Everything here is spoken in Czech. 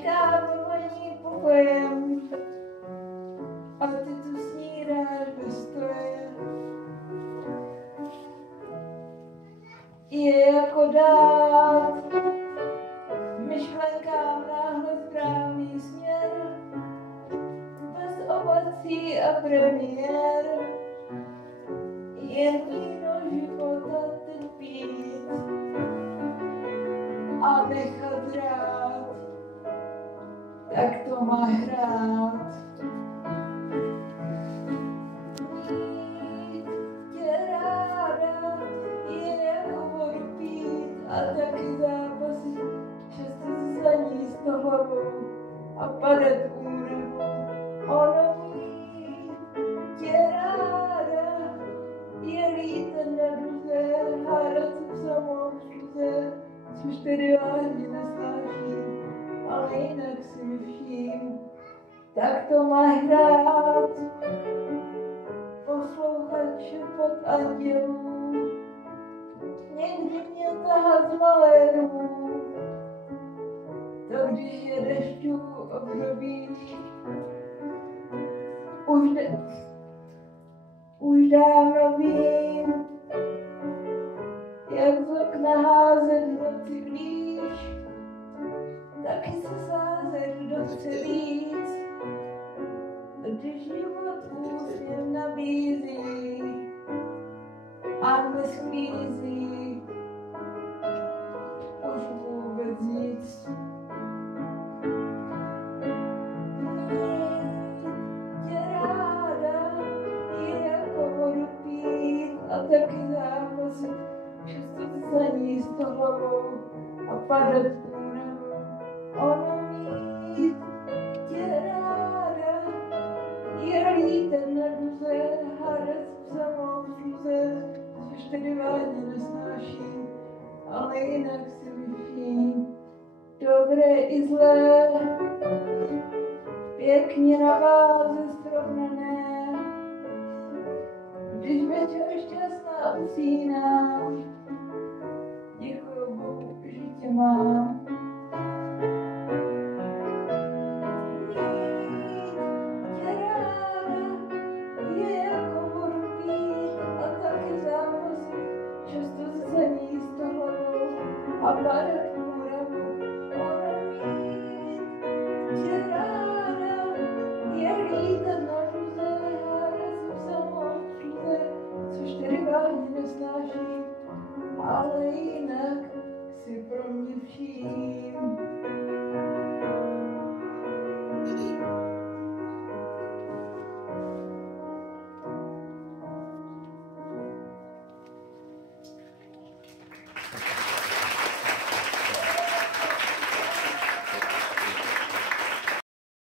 Mešká voní pokojem a ty tu snídáš bez stoje. Je jako dát myšlenkám náhle správný směr, bez ovací a premiér, jen víno života teď pít a nechat hrát, tak to má hrát. Mít tě ráda je jako vodu pít a taky zápasy, často se zaníst to hlavou a padat únavou. Ono mít tě ráda je lítat na duze, hádat se v samoobsluze, což tedy vážně nesnáším, ale jinak si mi vším, tak to má hrát. Poslouchat šepot andělů, někdy mě tahat z malérů, to když je dešťů období, už dávno vím, jak z okna házet v noci blíž, taky se sázet kdo chce víc, když život úsměv nabízí a nesklízí už vůbec nic. A taky zápasy, často se zaníst to hlavou a padat únavou. Ono mít tě ráda je lítat na duze, hádat v samoobsluze, což tedy vážně nesnáším, ale jinak si vyším. Dobré i zlé, pěkně na váze srovnané, když večer šťastná usínám, děkuju Bohu, že tě mám. Mít tě ráda je jako vodu pít a taky zápasy, často se zaníst to hlavou a padat únavou. Ono mít tě ráda je lítat na duze, hádat se v samoobsluze, což tedy vážně nesnáším, ale jinak si pro mě vším.